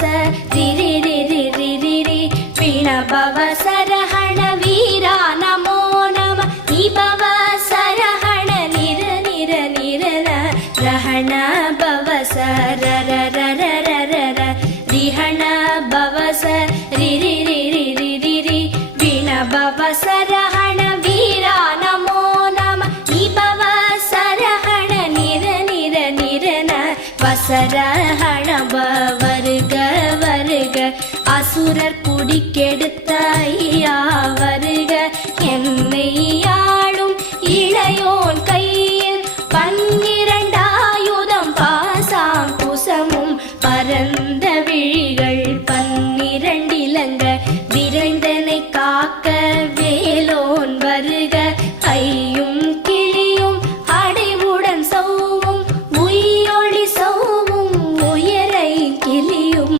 பவச ரிரி ரிரி ரிரி ரி வீண பவசரஹண வீரா நமோ நம நீ பவசரஹண நிர நிர நிரன ரஹண பவச ரர ரர ரர ர ரிஹண பவச ரிரி ரிரி ரிரி ரி வீண பவசரஹண வீரா நமோ நம நீ பவசரஹண நிர நிர நிரன வசரஹண வருக வருக அசுரர் குடிக்கெடுத்த ஐயா